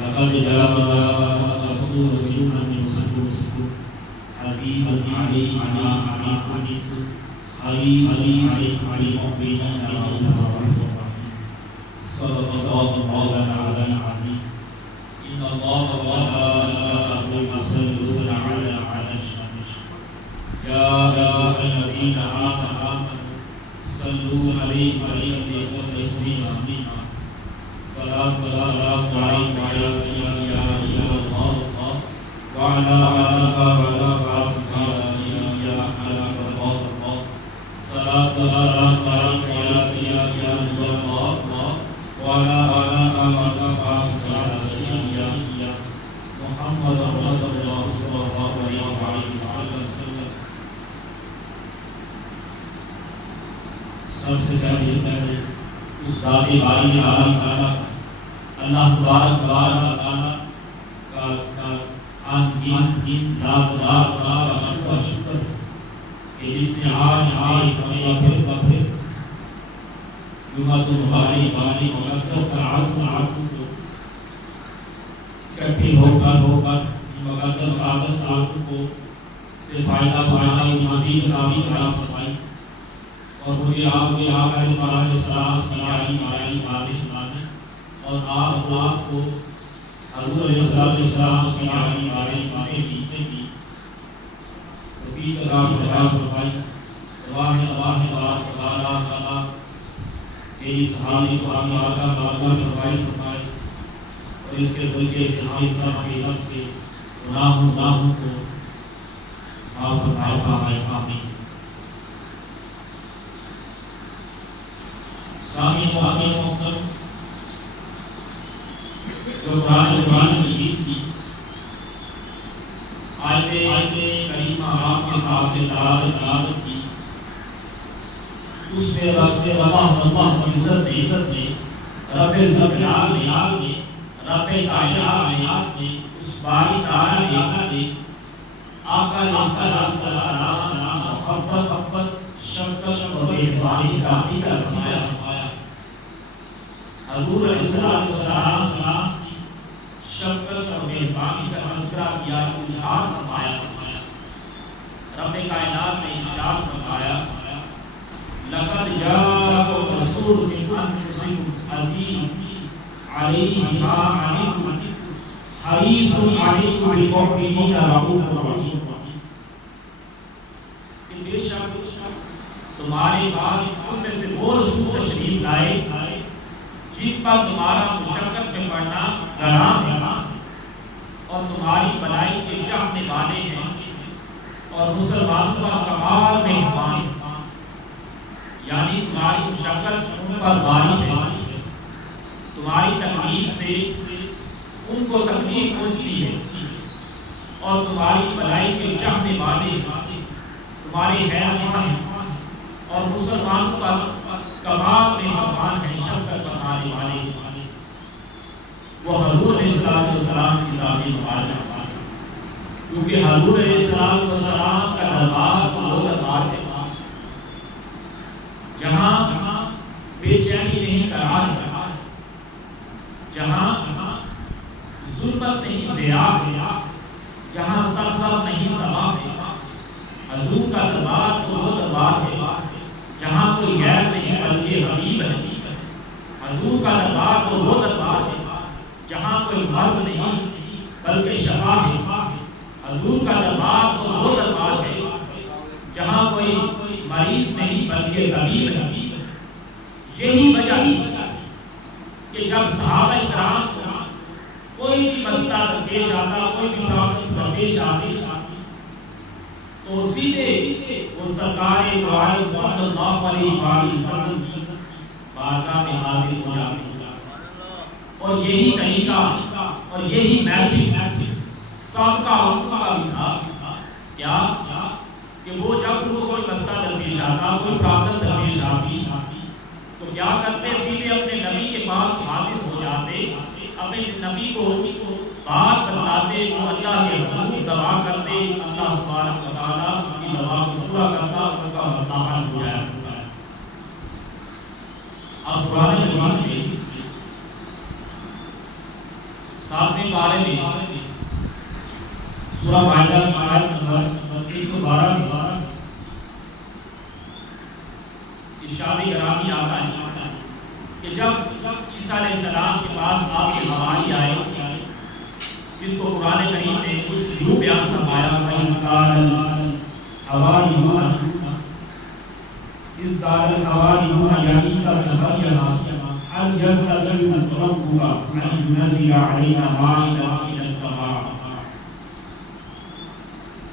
لقد جاء رسول من انفسكم حبيب عليه ما عنتم حريص عليكم بالمؤمنين رؤوف رحيم صدق الله العظيم إن الله وملائكته يصلون على النبي يا أيها الذين آمنوا صلوا عليه وسلموا تسليما صلاة والسلام عليك يا سيدي يا رسول الله وعلى آلك وصحبه يا حبيب الله صلاة والسلام عليك يا سيدي يا رسول الله وعلى آلك وصحبه يا محمد رسول الله صلى الله عليه وسلم سب سے پہلے اس ذات باری عالم تعالیٰ اللہ تبارک و تعالیٰ کا دین لاکھ شکر کہ جس نے آج ہمیں پھر جمعۃ المبارک مقدس ساعتوں کو اکٹھے ہو کر مقدس ساعتوں کو سے فائدہ مزید عطا فرمائی اور مجھے آپ کے السلام کی بارش اور آپ کو حضور علیہ السلام کی بارش کی توفیق عطا فرمائی اللہ تعالیٰ میری صحابی کو آقا فرمائی اور اس کے ذریعے سے ہم سب کے گناہوں کو معاف فرمائے آمین۔ سامعین محترم، جو قرآن کی تھی آیت کریمہ آپ کے سامنے تلاوت کی، اس میں اللہ عزت نے رب کائنات نے اس باری تعالیٰ نے آقا علیہ السلام محبت شفقت اور مہربانی کا ذکر فرمایا۔ حضور علیہ السلام کی شفقت اور مہربانی کا تذکرہ کیا، اظہار فرمایا۔ رب کائنات نے ارشاد فرمایا لقد جاءكم رسول من انفسكم عزيز عليه ما عنتم حريص عليكم بالمؤمنين رؤوف رحيم۔ بے شک تمہارے پاس ان میں سے وہ رسول تشریف لائے جن پر تمہارا مشقت میں پڑنا گراں ہے اور تمہاری بھلائی کے چاہنے والے ہیں اور مسلمانوں کا کمال مہربان، یعنی تمہاری مشقت ان پر باری ہے، تمہاری تکلیف سے ان کو تکلیف پہنچتی ہے اور تمہاری بھلائی کے چاہنے والے تمہارے خیر ہیں اور مسلمانوں کا کمال مہربان ہے، شفقت فرمانے والے وہ حضور علیہ السلام کی ذات مبارک ہے، کیونکہ حضور علیہ السلام کا دربار وہ دربار ہے جہاں بے چینی نہیں قرار ہے، جہاں ظلمت نہیں زیاں ہے، جہاں تعصب نہیں سما ہے۔ حضور کا دربار تو وہ دربار ہے جہاں کوئی غیر نہیں بلکہ حبیب ہے۔ حضور کا دربار تو وہ دربار ہے جہاں کوئی مرض نہیں بلکہ شفا ہے۔ حضور کا دربار تو وہ دربار ہے جہاں کوئی مریض نہیں بلکہ طبیب ہے۔ یہی وجہ ہے کہ جب صحابہ کرام کو کوئی بھی مسئلہ درپیش آتا، کوئی بھی پرابلم درپیش آتی تو سیدھے وہ سرکار دو عالم صلی اللہ علیہ وسلم کی بارگاہ میں حاضر ہو جاتے، اور یہی طریقہ اور یہی میتھڈ سابقہ ان کا بھی تھا کیا کہ وہ جب ان کو کوئی مسئلہ درپیش آتا، کوئی پرابلم درپیش آتی تو کیا کرتے، سیدھے اپنے نبی کے پاس حاضر ہو جاتے، اپنے نبی کو بات بتلاتے، وہ اللہ کے حضور دعا کرتے، اللہ تبارک و تعالیٰ کی دعا کو پورا کرتا، ان کا مسئلہ حل ہو جایا۔ اب قرآن مجید میں ساتھ بارے میں سورہ مائدہ کی آیت نمبر 112 میں ارشاد گرامی آتا ہے کہ جب عیسیٰ علیہ السلام کے پاس آپ کے حواری آئے، جس کو قرآن کریم نے کچھ یوں بیان فرمایا، اس قال الحواریون یا عیسیٰ ابن مریم هل يستطيع ربك ان ينزل علينا مائدة من السماء،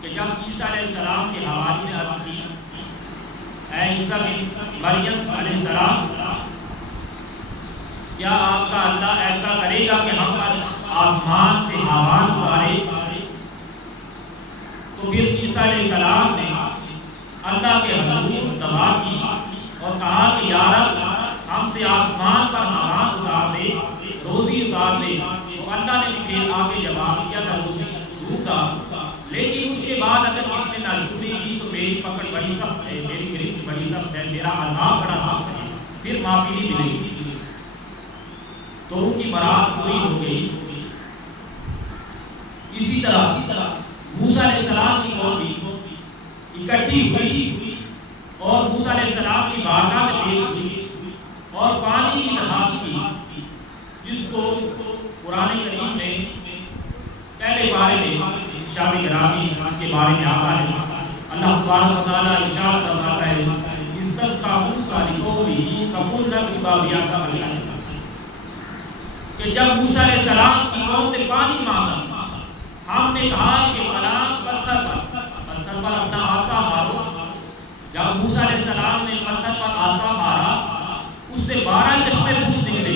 کہ جب عیسیٰ علیہ السلام کے حواری نے عرض کی، اے عیسیٰ بن مریم علیہ السلام، کیا آپ کا اللہ ایسا کرے گا کہ ہم پر آسمان سے ہوا اتارے؟ تو پھر عیسیٰ علیہ السلام نے اللہ کے حضور دعا کی اور کہا کہ یا رب ہم سے آسمان پر ہوا اتار دے، روزی اتار دے۔ تو اللہ نے بھی پھر آگے جواب دیا میں روزی دوں گا، لیکن اس کے بعد اگر اس نے ناشکری کی تو میری پکڑ بڑی سخت ہے، میری گرفت بڑی سخت ہے، میرا عذاب بڑا سخت ہے، پھر معافی نہیں ملے گی۔ تو ان کی برات پوری ہو گئی۔ اسی طرح موسیٰ علیہ السلام کی قوم بھی اکٹھی ہوئی اور موسیٰ علیہ السلام کی بارگاہ میں پیش ہوئی اور پانی کی درخواست کی، جس کو قرآن کریم میں پہلے بارے میں ارشاد گرامی اس کے بارے میں آتا ہے۔ اللہ تبارک و تعالیٰ ارشاد فرماتا ہے استسقى موسیٰ لقومه فقل اضرب بعصاك الحجر، کہ جب موسیٰ علیہ السلام کی قوم نے پانی مانگا، ہم نے کہا کہ فلاں پتھر پر اپنا عصا مارو۔ جب موسیٰ علیہ السلام نے پتھر پر عصا مارا، اس سے 12 چشمے پھوٹ نکلے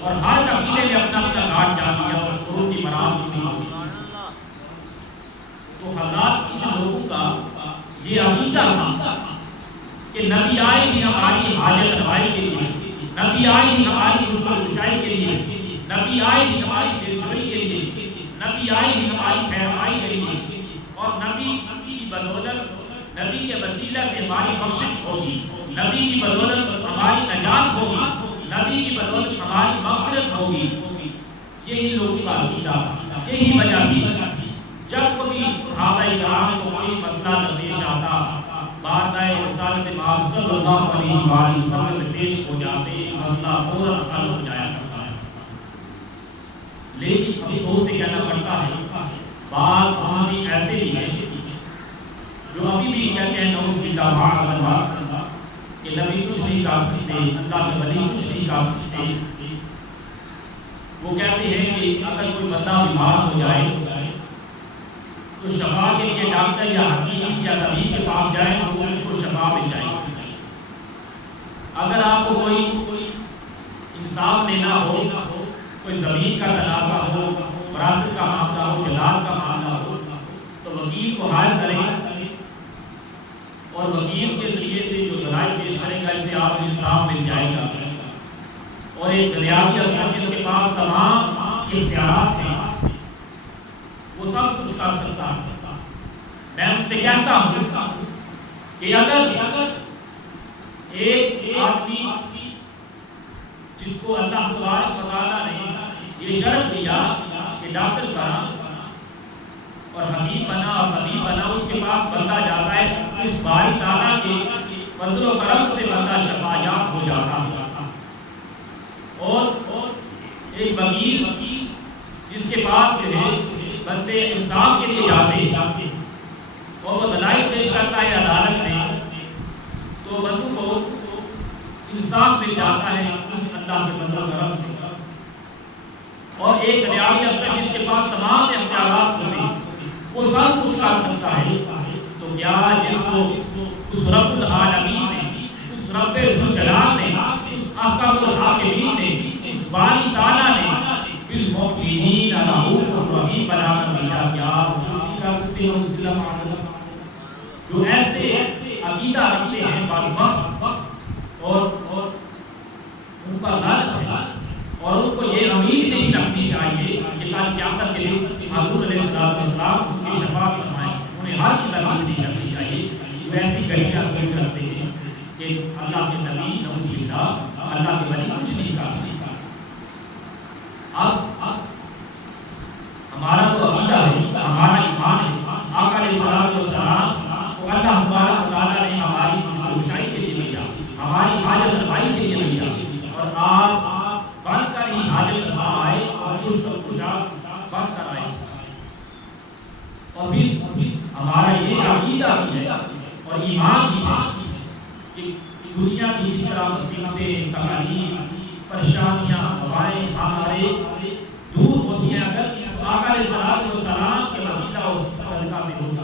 اور ہر قبیلے نے اپنا اپنا گھاٹ جان لیا اور قوم کی برات پوری ہو گئی۔ تو حضرات ان لوگوں کا یہ عقیدہ تھا کہ نبی آئے ہی ہماری حاجت روائی کے لیے، نبی آئے ہی ہماری مشکل کشائی کے لیے، نبی آئے ہی ہماری دلجوئی کے لیے، نبی آئے ہی ہماری خیرخواہی کے لیے، اور نبی کی بدولت، نبی کے وسیلہ سے ہماری بخشش ہوگی، نبی کی بدولت ہماری نجات ہوگی، نبی کی بدولت ہماری مغفرت ہوگی۔ یہ ان لوگوں کا عقیدہ تھا۔ یہی وجہ تھی جب کبھی صحابہ کرام کو کوئی مسئلہ درپیش آتا، بارگاہ رسالت پاک صلی اللہ علیہ وآلہ وسلم میں پیش ہو جاتے، مسئلہ فوراً حل ہو جایا کرتا ہے۔ لیکن افسوس سے کہنا پڑتا ہے بعض ہماری ایسے بھی ہیں جو ابھی بھی کہتے ہیں نعوذ باللہ معاذ اللہ کہ نبی کچھ نہیں کر سکتے، اللہ کے ولی کچھ نہیں کر سکتے۔ وہ کہتے ہیں کہ اگر کوئی بندہ بیمار ہو جائے تو شفا کے لیے ڈاکٹر یا حکیم یا طبیب کے پاس جائیں تو اس کو شفا مل جائے گی۔ اگر آپ کو کوئی انصاف لینا ہو، کوئی زمین کا تنازع ہو، وراثت کا معاملہ ہو، جداد کا معاملہ ہو، تو وکیل کو ہائر کریں اور وکیل کے ذریعے سے جو دلائل پیش کرے گا اس سے آپ کو انصاف مل جائے گا۔ اور ایک دریاوی افسر جس کے پاس تمام اختیارات ہیں وہ سب کچھ کر سکتا ہے۔ میں ان سے کہتا ہوں کہ اگر ایک آدمی جس کو اللہ تبارک و تعالیٰ نے یہ شرف دیا کہ ڈاکٹر بنا اور حکیم بنا اور طبیب بنا، اس کے پاس بندہ جاتا ہے، اس باری تعالیٰ کے فضل و کرم سے بندہ شفا یاب ہو جاتا ہے۔ اور ایک وکیل جس کے پاس جو ہے بندے انصاف کے لیے جاتے ہیں اور وہ دلائل پیش کرتا ہے عدالت میں، تو بندوں کو انصاف مل جاتا ہے اس اللہ کے فضل و کرم سے۔ اور ایک دریاوی افسر جس کے پاس تمام اختیارات ہوتے ہیں، وہ سب کچھ کر سکتا ہے، تو کیا جس کو اس رب العالمین نے، اس رب ذوالجلال نے، اس احکم الحاکمین نے، اس باری تعالیٰ نے بالمؤمنین رؤوف الرحیم بنا کر بھیجا، کیا آپ کچھ نہیں کر سکتے؟ جو ایسے عقیدہ رکھتے ہیں بدبخت اور ان پر لعنت ہے، اور ان کو یہ امید نہیں رکھنی چاہیے کہ کل قیامت کے دن حضور علیہ السلام ان کی شفاعت فرمائیں، انہیں ہر کی امید نہیں رکھنی چاہیے۔ جو ایسی گھٹیا سوچ رکھتے ہیں کہ اللہ کے نبی نعوذ باللہ اللہ کے ولی کچھ نہیں کر سکتا۔ اب بات کر رہے ہیں. اور پھر ہمارا یہ عقیدہ بھی ہے اور ایمان بھی ہے کہ دنیا کی جس طرح مصیبتیں، تکالیف، پریشانیاں، ہوائیں ہمارے دور ہوتی ہیں اگر تو آقا علیہ السلام کے وسیلہ اور صدقہ سے ہوگی.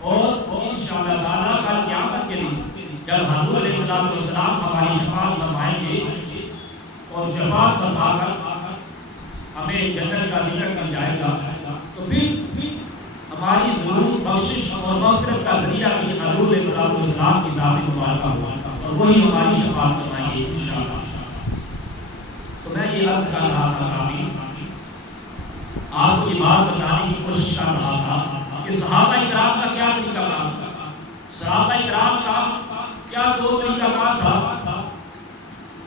اور انشاءاللہ تعالیٰ کل قیامت کے دن جب حضور علیہ السلام ہماری شفاعت فرمائیں گے اور شفاعت فرما کر ہمیں جنت کا ٹکٹ مل جائے گا تو پھر ہماری ضرور بخشش اور مغفرت کا ذریعہ بھی حضور علیہ السلام کی ذات مبارکہ ہوا اور وہی ہماری شفاعت فرمائیں گے انشاءاللہ. تو میں یہ عرض کر رہا تھا سامعین، آپ کو یہ بات بتانے کی کوشش کر رہا تھا کہ صحابہ کرام کا کیا طریقہ کار تھا. صحابہ کرام کا کیا دو طریقہ کار تھا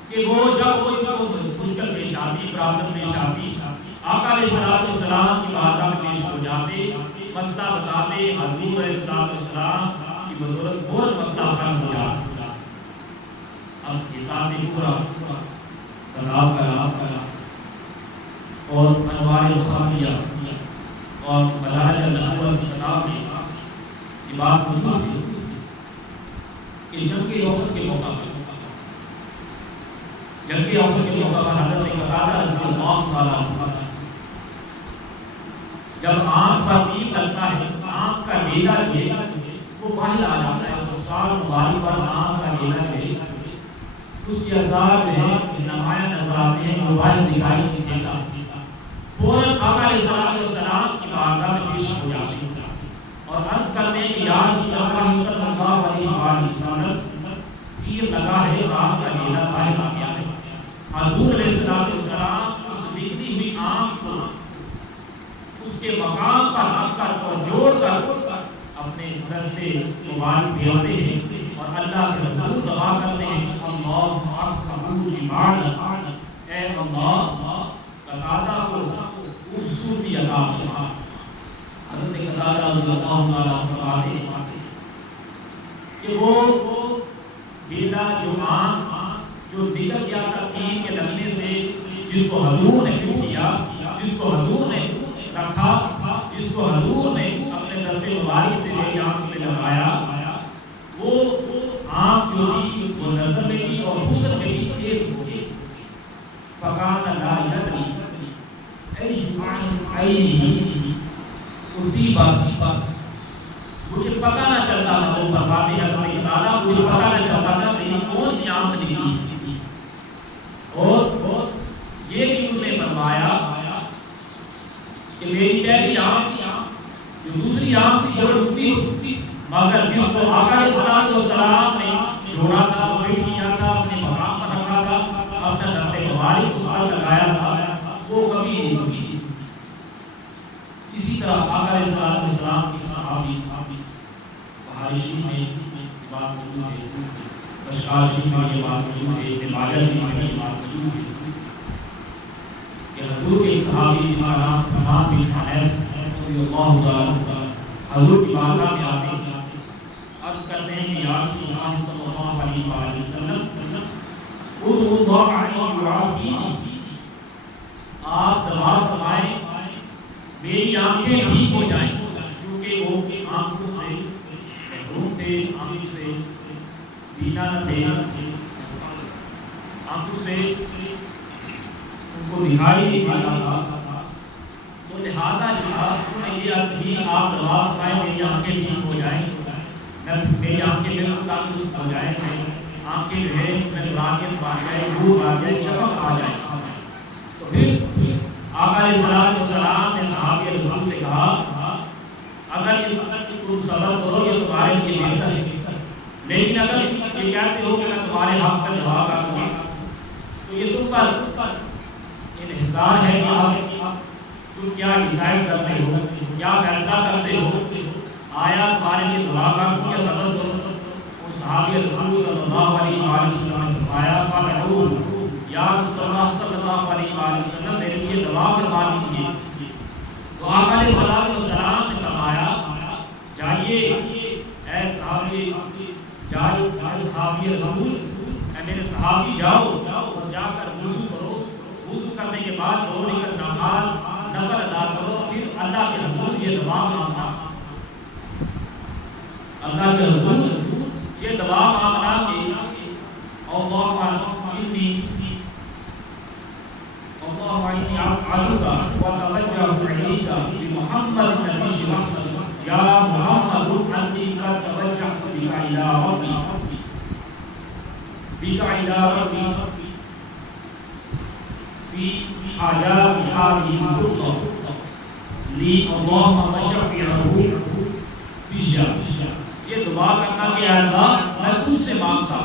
کہ وہ جب وہ مشکل پیش آتی، پرابلم پیش آتی، آقا علیہ السلام کی بارگاہ میں پیش ہو جاتے، مسئلہ بتاتے، حضور علیہ السلام کی بدولت فوراً مسئلہ حل ہو جاتا. اب احساس پورا تلاب کا اور انوار الخاتیہ اور مدارج النبوت کی کتاب میں یہ بات موجود ہے کہ جنگ احد کے موقع پر حضرت قتادہ رضی اللہ تعالیٰ عنہ جب آنکھ پر تیر لگتا ہے، آنکھ کا ڈیلا جو ہے وہ باہر آ جاتا ہے، رخسار مبارک پر آنکھ کا ڈیلا جو ہے اس کے اثار جو ہے نمایاں نظر آتے ہیں، موبائل دکھائی نہیں دیتا. فوراً آقا علیہ السلام کی بارگاہ میں پیش ہو جاتے ہیں اور عرض کرتے ہیں کہ یا رسول اللہ صلی اللہ علیہ وسلم تیر لگا ہے، آنکھ کا ڈیلا باہر آ گیا ہے. حضور علیہ السلام اس بگڑی ہوئی آنکھ کو اس کے مقام پر رکھ کر اور جوڑ کر اپنے دستے مبارک پھیرتے ہیں اور اللہ کے رسول دعا کرتے ہیں کہ اللہ اقسمو جمالا، اے اللہ قتادہ کو خوبصورتی عطا فرما. حضرت قتادہ رضی اللہ تعالیٰ فرماتے ہیں کہ وہ ڈیلا جو آنکھ جو نکل گیا تھا تیر کے لگنے سے، جس کو حضور نے فٹ کیا، جس کو حضور نے رکھا، جس کو حضور نے اپنے دستے مبارک سے میری آنکھ میں لگایا، وہ آنکھ جو تھی وہ نظر میں بھی اور حسن میں بھی تیز ہو گئی. فَقَالَ لَا يَدْرِي اَيْجُ عَيْنِهِ اُصِيبَتْ. مجھے پتہ نہ چلتا تھا، وہ فرماتے ہیں حضرت قتادہ، مجھے پتہ نہ چلتا تھا میری کون سی آنکھ نکلی. اور یہ بھی انہوں نے فرمایا کہ میری پہلی آنکھ جو دوسری آنکھ تھی وہ رکتی تھی، مگر جس کو آقا علیہ السلام نے جوڑا تھا، فٹ کیا تھا، اپنے مقام پر رکھا تھا، اپنا دستے مبارک اس پر لگایا تھا، وہ کبھی نہیں رکی. اسی طرح آقا علیہ السلام کی صحابی بخاری شریف میں بات موجود ہے، مشکوٰۃ شریف میں یہ بات موجود ہے، ابن ماجہ شریف میں یہ بات موجود ہے کہ حضور کے صحابی جن کا نام عثمان بن حنیف رضی اللہ تعالیٰ حضور کی بارگاہ میں آتے ہیں، عرض کرتے ہیں کہ یا رسول اللہ صلی اللہ علیہ وآلہ وسلم ادعو اللہ ان یعافینی، آپ دعا فرمائیں میری آنکھیں ٹھیک ہو جائیں، چونکہ وہ آنکھوں سے محروم تھے، آنکھوں سے بینا نہ تھے، آنکھوں سے ان کو دکھائی نہیں دیتا تھا. تو لہذا جو تھا انہوں نے یہ عرض کی آپ دعا فرمائیں میری آنکھیں ٹھیک ہو جائیں، میری آنکھیں بالکل تندرست ہو جائیں، آنکھیں جو ہے میں نورانیت پا جائے، نور آ جائے، چمک آ جائے. تو پھر آقا علیہ السلام نے صحابی رسول سے کہا اگر تم صبر کرو یہ تمہارے لیے بہتر ہے، لیکن اگر یہ کہتے ہو کہ میں تمہارے حق میں دعا کروں گا تو یہ تم پر انحصار ہے کہ تم کیا ڈیسائیڈ کرتے ہو، کیا فیصلہ کرتے ہو، آیا تمہارے لیے دعا کروں یا صبر کروں. اور صحابی رسول صلی اللہ علیہ وسلم نے فرمایا فَدْعُوهُ، یا رسول اللہ صلی اللہ علیہ وسلم میرے لیے دعا فرما دیجیے. تو آقا علیہ السلام نے فرمایا جائیے اے صحابی، جائیے اے صحابی رسول، اے میرے صحابی جاؤ اور جا کر وضو کرو، وضو کرنے کے بعد 2 رکعت نماز نفل ادا کرو، پھر اللہ کے حضور یہ دعا مانگنا، اللہ کے حضور یہ دعا مانگنا کہ اللہم انی اسألک واتوجہ الیک بمحمد نبی رحمت یا محمد انی قد توجہت بک الی ربی فی حاجات هذه الخطة لی اللہم فشفعہ فیہ۔ یہ دعا کرنا کہ اے اللہ میں تجھ سے مانگتا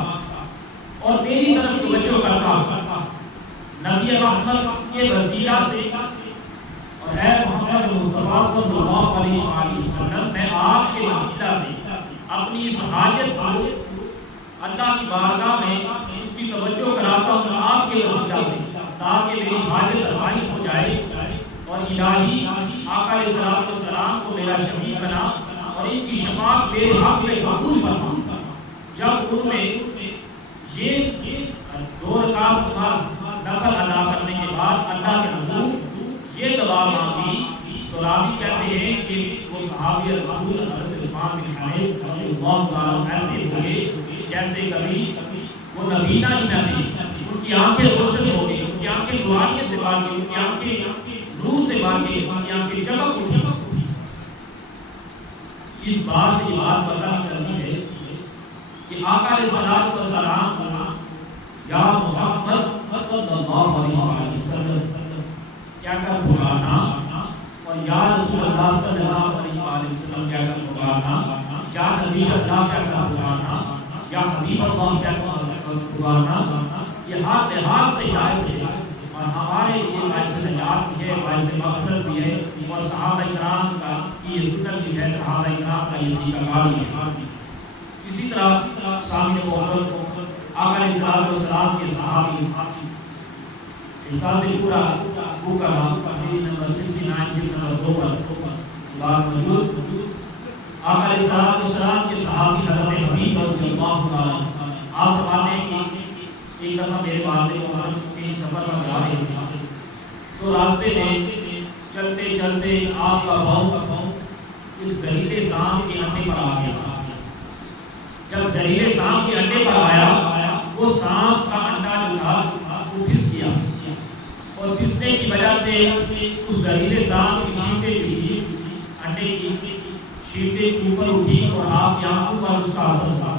اور تیری طرف توجہ کرتا نبی رحمت کے وسیلہ سے، اور اے محمد مصطفیٰ صلی اللہ علیہ وآلہ وسلم میں آپ کے وسیلہ سے اپنی اس حاجت کو اللہ کی بارگاہ میں اس کی توجہ کراتا ہوں آپ کے وسیلہ سے، تاکہ میری حاجت رفائی ہو جائے، اور الہی آقا علیہ السلام کو میرا شفیع بنا اور ان کی شفاعت میرے حق میں قبول فرما۔ جب ان میں یہ 2 رکعت نماز نفل ادا کرنے کے بعد اللہ کے حضور یہ دعا مانگی، تو راوی کہتے ہیں کہ وہ صحابی رسول حضرت عثمان بن حنیف رضی اللہ تعالیٰ ایسے ہوئے جیسے کبھی وہ نبینا ہی نہ تھے، ان کی آنکھیں روشن ہو گئی، ان کی آنکھیں نورانیت سے بھر گئی، ان کی آنکھیں نور سے بھر گئی، ان کی آنکھیں چمک اٹھی۔ اس بات سے یہ بات پتہ چلتی ہے کہ آقا علیہ السلام یا محمد صلی اللہ علیہ وسلم کیا کر پکارنا، اور یا رسول اللہ صلی اللہ علیہ وسلم کیا کر پکارنا، یا نبی اللہ کیا کر پکارنا، یا حبیب اللہ کیا کر پکارنا، یہ ہر لحاظ سے جائز ہے اور ہمارے لیے باعث نجات بھی ہے، باعث مغفرت بھی ہے، اور صحابہ کرام کی یہ سنت بھی ہے، صحابہ کرام کا یہ طریقہ کار بھی ہے۔ اسی طرح سامعین محترم کو آقا علیہ السلام کے صحابی احساس پورا کا نام پیج نمبر 69 جلد نمبر 2 پر بات موجود۔ آقا علیہ السلام کے صحابی حضرت حبیب رضی اللہ تعالیٰ آپ فرماتے ہیں کہ ایک دفعہ میرے والد محترم کہیں سفر پر جا رہے تھے، تو راستے میں چلتے چلتے آپ کا پاؤں ایک زہریلے سانپ کے انڈے پر آ گیا۔ جب زہریلے سانپ کے انڈے پر آیا، وہ سانپ کا انڈا جو تھا وہ پھس گیا، اور پھسنے کی وجہ سے اس زہریلے سانپ کی چھینٹیں جو تھی انڈے کی چھینٹیں اوپر اٹھی، اور آپ کی آنکھوں پر اس کا اثر ہوا،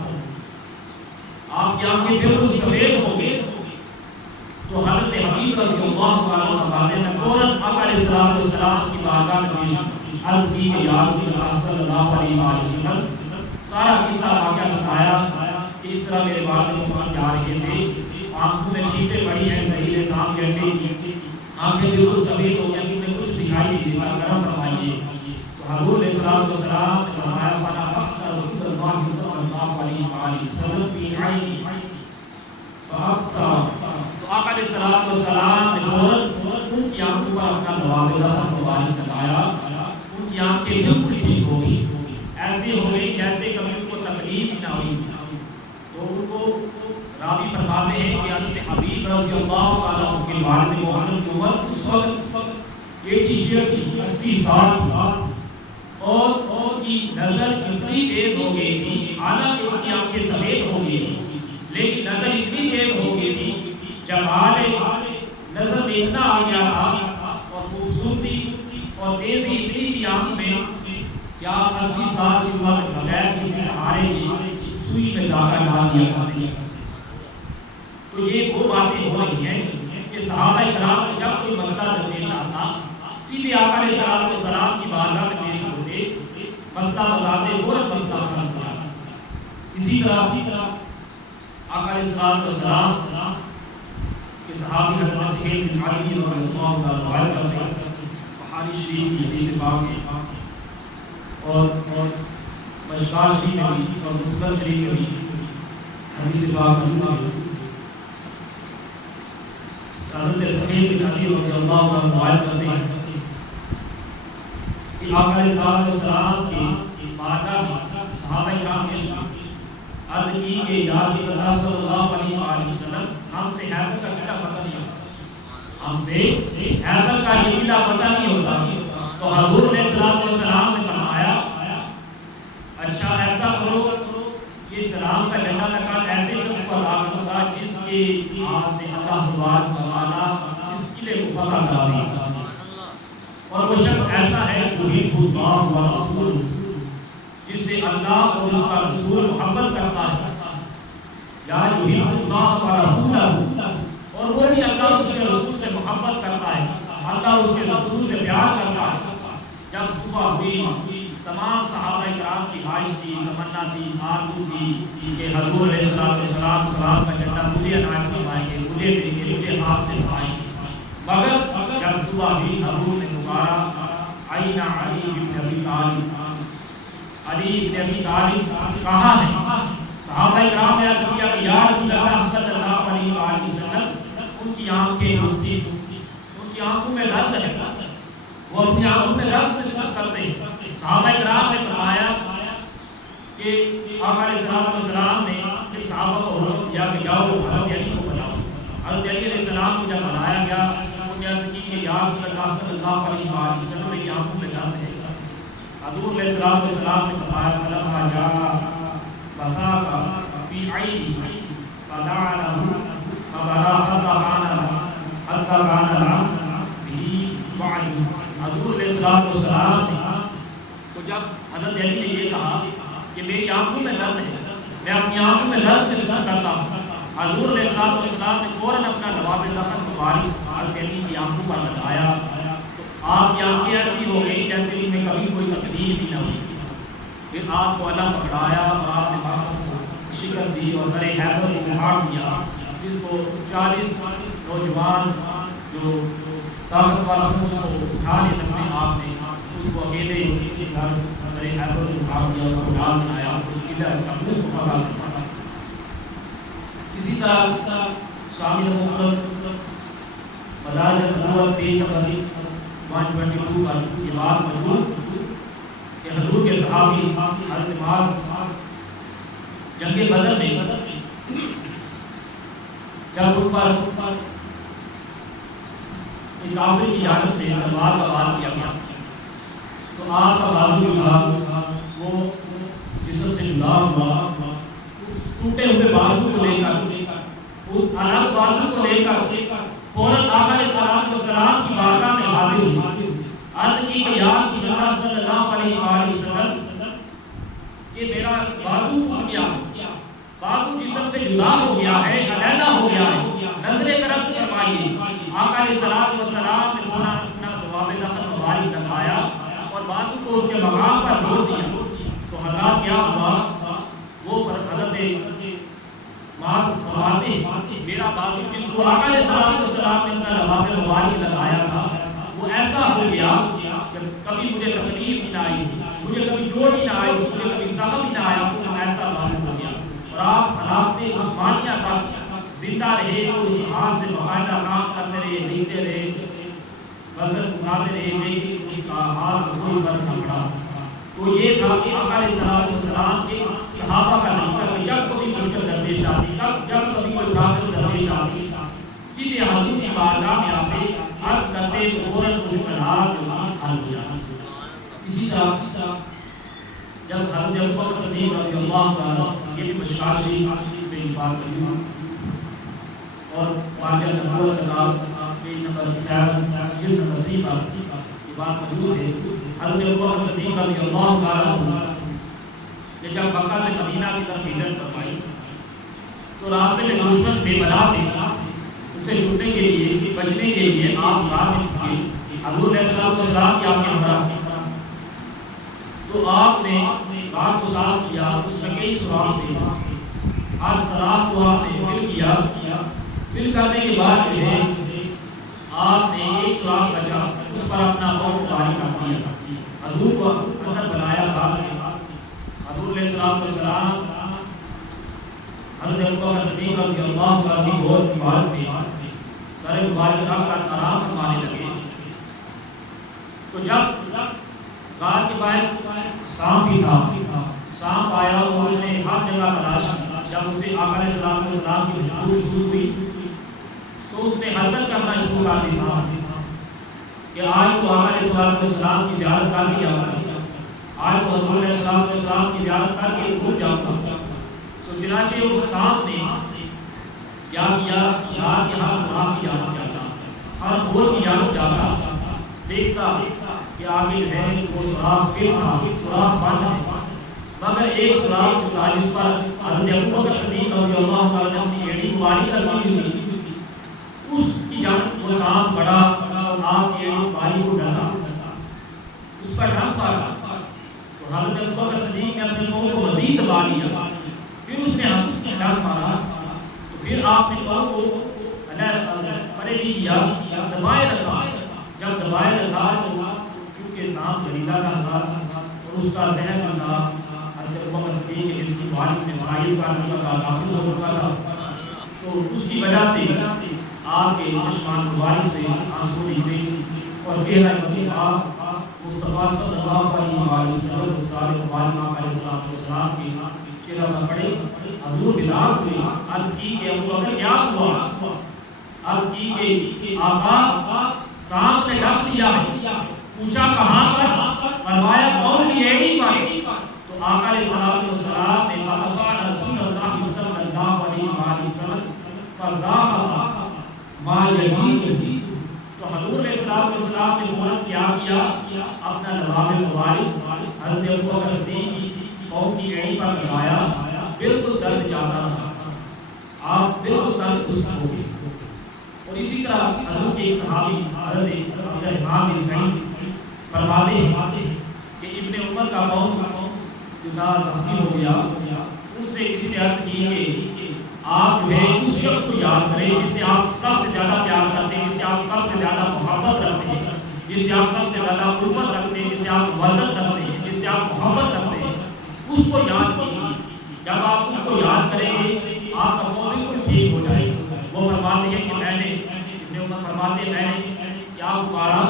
آپ کی آنکھیں بالکل سفید ہو گئے۔ تو حضرت حبیب رضی اللہ عنہ نے فوراً آقا علیہ السلام کی بارگاہ میں پیش عرض کی کہ یا رسول اللہ صلی اللہ علیہ وسلم، سارا قصہ واقعہ سنایا کہ اس طرح میرے والد محترم جا رہے تھے، آنکھوں میں چھینٹیں پڑی ہیں زہریلے سانپ کے انڈے کی، آنکھیں بالکل سفید ہو گئی، انہیں کچھ دکھائی نہیں دیتا، کرم فرمائیے۔ تو حضور علیہ السلام نے فرمایا فلا فحص رسول اللہ صلی اللہ علیہ وسلم فی عینی فحص، تو آقا علیہ السلام نے فوراً ان کی آنکھوں پر اپنا لواب رحمت مبارک لگایا، ان کی آنکھیں بالکل ٹھیک ہو گئی، ایسے ہو گئی جیسے کبھی ان کو تکلیف ہی نہ ہوئی۔ تو ان کو راوی فرماتے ہیں کہ حضرت حبیب رضی اللہ تعالیٰ عنہ کے والد محترم کی عمر اس وقت 80 سال تھی، اور ان کی نظر اتنی تیز ہو گئی تھی، حالانکہ ان کی آنکھیں سفید ہو گئی تھی، لیکن نظر اتنی تیز ہو گئی تھی، جمال نظر میں اتنا آ گیا تھا، اور خوبصورتی اور تیزی اتنی تھی آنکھ میں، کیا 80 سال کی عمر میں بغیر کسی سہارے کے سوئی میں دھاگا ڈال دیا کرتے ہیں۔ تو یہ وہ باتیں ہو رہی ہیں کہ صحابہ کرام کو جب کوئی مسئلہ درپیش آتا، سیدھے آقا علیہ السلام کی بارگاہ میں پیش ہوتے، مسئلہ بتاتے، فوراً مسئلہ حل ہو جاتا۔ اسی طرح آقا علیہ السلام کے صحابی حضرت سہیل بن علی رضی اللہ عنہ روایت کرتے ہیں، بخاری شریف کی حدیث پاک ہے، اور مشکاہ شریف میں بھی اور مسلم شریف میں بھی حدیث پاک موجود ہے۔ حضرت سہیل بن علی رضی اللہ عنہ روایت کرتے ہیں کہ آقا علیہ السلام کی بارگاہ میں صحابہ کرام پیش ہوئے، عرض کی کہ یا رسول اللہ صلی اللہ علیہ وسلم، ہم سے حیرت کا کیا پتہ نہیں، ہم سے حیدر کا یہ قلعہ پتہ نہیں ہوتا. تو حضور علیہ السلام نے فرمایا اچھا ایسا کرو یہ سلام کا جھنڈا نکال ایسے شخص کو ادا کروں گا جس کے ہاتھ سے اللہ تبارک و تعالیٰ اس قلعے کو فتح کرا دے. اور وہ شخص ایسا ہے جو یحب اللہ و رسول جس سے اللہ اور اس کا رسول محبت کرتا ہے. یا یحب اللہ و رسول اور وہ بھی اللہ اور اس کے رسول سے محبت کرتا ہے, اللہ اس کے رسول سے پیار کرتا ہے. جب صبح ہوئی تمام صحابہ کرام کی خواہش تھی, تمنا تھی, آرزو تھی کہ حضور علیہ السلام سلام کا جھنڈا مجھے عنایت فرمائیں گے, مجھے دیں گے, مجھے ہاتھ دکھائیں گے. مگر جب صبح ہوئی حضور نے پکارا آئینہ علی بن ابی طالب, علی بن ابی طالب کہاں ہیں؟ صحابہ کرام نے عرض کیا کہ یا رسول اللہ صلی اللہ علیہ وآلہ وسلم ان کی آنکھیں دکھتی, ان کی آنکھوں میں درد ہے, وہ اپنی آنکھوں میں درد محسوس کرتے ہیں. صحابہ کرام نے فرمایا کہ آقا علیہ السلام نے جب صحابہ کو حکم دیا کہ جاؤ حضرت علی کو بلاؤ. حضرت علی علیہ السلام کو جب بلایا گیا انہوں نے عرض کی کہ یا رسول اللہ صلی اللہ علیہ وآلہ وسلم کی آنکھوں میں درد ہے. حضور علیہ السلام نے فرمایا فلما جاء بصاق فی عینی فدعا له فبرا حتى كان العبد به وعجب. حضور علیہ السلام نے تو جب حضرت علی نے یہ کہا کہ میری آنکھوں میں درد ہے, میں اپنی آنکھوں میں درد محسوس کرتا ہوں, حضور علیہ السلام نے فوراً اپنا لباب دفن مبارک حضرت علی کی آنکھوں پر لگایا. تو آپ کی آنکھیں ایسی ہو گئی جیسے ان میں کبھی کوئی تکلیف ہی نہ ہوئی. پھر آپ کو علم پکڑایا اور آپ نے باخت کو شکست دی اور در حیدر کو اکھاڑ دیا, جس کو 40 نوجوان جو طاقتور اس کو اٹھا نہیں سکتے, آپ نے اس کو اکیلے اس گھر در حیدر کو اٹھا دیا, اس کو ڈال بنایا, اس قلعہ قابوس کو فتح کروایا. اسی طرح شامل مختلف مدارج النبوت پیج نمبر 122 پر یہ بات موجود کہ حضور کے صحابی حضرت معاذ جنگ بدر میں جب ان پر ایک کافر کی جانب سے تلوار کا وار کیا گیا تو آپ کا بازو جو تھا وہ جسم سے جدا ہوا, اس ٹوٹے ہوئے بازو کو لے کر, اس الگ بازو کو لے کر فوراً آقا علیہ السلام کی بارگاہ میں حاضر ہوئی. عرض کی کہ یا رسول اللہ صلی اللہ علیہ وآلہ وسلم کہ میرا بازو ٹوٹ گیا, بازو جسم سے جدا ہو گیا ہے, علیحدہ ہو گیا ہے, نظر کرم فرمائیے. آقا علیہ السلام نے فوراً اپنا لباب دفن مبارک لگایا اور بازو کو اس کے مقام پر جوڑ دیا. تو حضرات کیا ہوا, وہ حضرت معاذ فرماتے میرا بازو جس کو آقا علیہ السلام نے اپنا لباب مبارک لگایا تھا وہ ایسا ہو گیا کہ کبھی مجھے تکلیف ہی نہ آئی, مجھے کبھی چوٹ ہی نہ آئی, مجھے کبھی زخم ہی نہ آیا, وہ ایسا بازو ہو گیا. اور آپ خلافت عثمانیہ تک زندہ رہے, اس ہاتھ سے باقاعدہ کام کرتے رہے, لکھتے رہے, وزن اٹھاتے رہے, لیکن اس کا ہاتھ کوئی فرق نہ پڑا. تو یہ تھا کہ آقا علیہ السلام کے صحابہ کا طریقہ کہ جب کبھی مشکل درپیش آتی, جب کبھی کوئی پرابلم درپیش آتی, سیدھے حضور کی بارگاہ میں آتے, عرض کرتے تو فوراً مشکلات جو تھی حل ہو جاتی. اسی طرح جب حضرت ابوبکر صدیق رضی اللہ تعالیٰ یہ بھی مشکات شریف پہ بات کری اور واقعہ نبوت کتاب پیج نمبر 7 جلد نمبر 3 پر یہ بات موجود ہے. حضرت ابوبکر صدیق رضی اللہ تعالیٰ نے جب مکہ سے مدینہ کی طرف ہجرت فرمائی تو راستے میں دشمن بے بلا تھے, اسے چھوٹنے کے لیے, بچنے کے لیے آپ رات میں چھپے. حضور علیہ السلام کی آپ کے ہمراہ تھے تو آپ نے رات کو صاف کیا, اس میں کئی سوراخ تھے. ہر سوراخ کو آپ نے فل کیا, فل کرنے کے بعد جو ہے آپ نے ایک سوراخ بچا, اس پر اپنا پاؤں مبارک رکھ دیا. حضور کو اندر بلایا رات میں. حضور علیہ السلام حضرت ابوبکر صدیق رضی اللہ تعالیٰ کی گود مبارک میں سر مبارک رکھ کر آرام فرمانے لگے. تو جب غار کے باہر سانپ بھی تھا, سانپ آیا اور اس نے ہر جگہ تلاش کی. جب اسے آقا علیہ السلام کی خوشبو محسوس ہوئی تو تو اس نے حرکت کرنا شروع کر دی صاحب کہ آج تو آقا علیہ السلام کی زیارت کر کے جاؤں گا، آج تو حضور علیہ السلام کی زیارت کر کے ضرور جاؤں گا۔ تو چنانچہ اس سانپ نے کیا کیا، یار یہاں سراغ کی جانب جاتا، ہر خور کی جانب جاتا، دیکھتا کہ آگے جو ہے وہ سوراخ فل تھا، سوراخ بند ہے، مگر ایک سوراخ جو تھا جس پر حضرت ابوبکر صدیق رضی اللہ تعالیٰ نے اپنی ایڑی مبارک رکھی ہوئی تھی، اس کی جانب وہ سانپ بڑا اور آپ کی ایڑی مبارک کو ڈسا، اس پر ڈنک مارا، تو حضرت ابوبکر صدیق نے اپنے پاؤں کو مزید دبا لیا، پھر اس نے ڈنک مارا، تو پھر آپ نے پاؤں کو پرے نہیں کیا، دبائے رکھا، جب دبائے رکھا تو چونکہ سانپ زہریلا تھا اور اس کا زہر بھی تھا، حضرت ابوبکر صدیق کے جسم مبارک میں سائل کر چکا تھا، داخل ہو چکا تھا، تو اس کی وجہ سے آپ کے چشمان مبارک سے آنسو نکلے اور چہرہ مبارک مصطفیٰ صلی اللہ علیہ وسلم سارے مبارک آقا علیہ السلام کے چہرہ پر پڑے، حضور بیدار ہوئے، عرض کی کہ ابوبکر کیا ہوا؟ عرض کی کہ آقا سانپ نے ڈس لیا ہے، پوچھا کہاں پر؟ فرمایا پاؤں کی ایڑی پر۔ تو آقا علیہ السلام نے فَقَفَعَ رسول اللہ صلی اللہ علیہ وسلم فَزَاحَ مَا يَجِيدُ، تو حضور علیہ السلام نے فوراً کیا اپنا لباب مبارک حضرت ابوبکر صدیق کی پاؤں کی ایڑی پر لگایا، بالکل درد جاتا رہا، آپ بالکل تندرست ہو گئے۔ اور اسی طرح حضور کے صحابی حضرت عبد الرحمن بن سعید فرماتے ہیں کہ ابن عمر کا پاؤں جو تھا زخمی ہو گیا، ان سے کسی نے عرض کی کہ آپ جو ہے اس شخص کو یاد کریں جس سے آپ سب سے زیادہ پیار کرتے ہیں، جس سے آپ سب سے زیادہ محبت رکھتے ہیں، جس سے آپ سب سے زیادہ الفت رکھتے ہیں، جس سے آپ مودت رکھتے ہیں، جس سے آپ محبت رکھتے ہیں، اس کو یاد کیجیے۔ جب آپ اس کو یاد کریں گے آپ کا پاؤں بالکل ٹھیک ہو جائے گا۔ وہ فرماتے ہیں کہ میں نے فرماتے میں نے کیا پکارا؟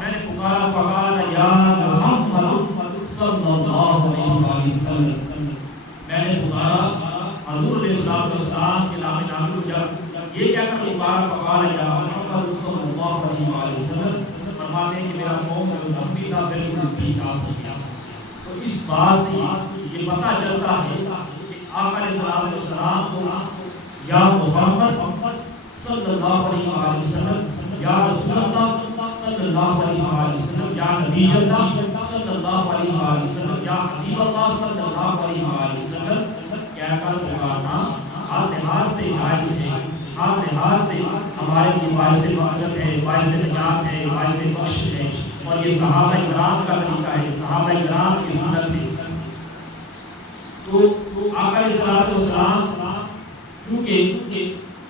میں نے پکارا فقال یا محمد صلی اللہ علیہ وسلم، میں نے پکارا حضور علیہ السلام کے نام نامی کو، جب یہ کہہ کر پکارا فقال یا محمد صلی اللہ علیہ وسلم، فرماتے ہیں کہ میرا پاؤں جو زخمی تھا بالکل ٹھیک ہو گیا۔ تو اس بات سے یہ پتہ چلتا ہے کہ آقا علیہ السلام کو یا محمد صلی اللہ علیہ وسلم، یا رسول اللہ صلی اللہ علیہ وسلم، یا نبی اللہ صلی اللہ علیہ وسلم، یا حبیب اللہ صلی اللہ علیہ وسلم کہہ کر پکارنا ہر لحاظ سے جائز ہے، ہر لحاظ سے ہمارے لیے باعث مغفرت ہے، باعث نجات ہے، باعث بخشش ہے، اور یہ صحابہ کرام کا طریقہ ہے، صحابہ کرام کی سنت ہے۔ تو آقا علیہ السلام چونکہ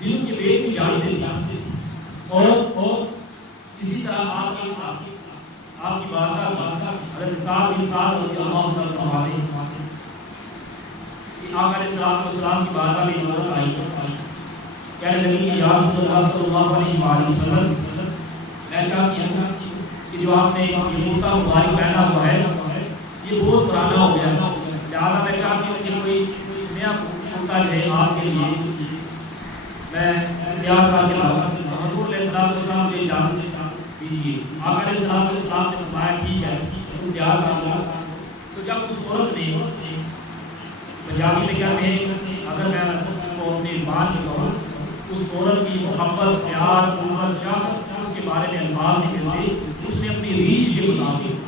دلوں کے بیت میں جانتے تھے، اور اسی طرح آپ ایک ساتھ آپ کی بارگاہ حضرت سعد بن سعد رضی اللہ عنہ فرماتے ہیں کہ آقا علیہ السلام کی بارگاہ میں عورت آئی، کہنے لگی کہ یا رسول اللہ صلی اللہ علیہ وسلم، میں چاہتی ہوں کہ جو آپ نے یہ کرتا مبارک پہنا ہوا ہے یہ بہت پرانا ہو گیا، لہٰذا میں چاہتی ہوں کہ کوئی نیا کرتا جو ہے آپ کے لیے میں تیار کر کے لاؤں۔ حضور علیہ السلام کو اجازت دیجیے۔ آقا علیہ السلام نے فرمایا ٹھیک ہے تم تیار کر لو۔ تو جب اس عورت نے، پنجابی میں کہتے ہیں اگر میں اس کو اپنی زبان میں کہوں، اس عورت کی محبت، پیار، الفت، شفقت اس کے بارے میں الفاظ نہیں ملتے، اس نے اپنی ریچھ کے مطابق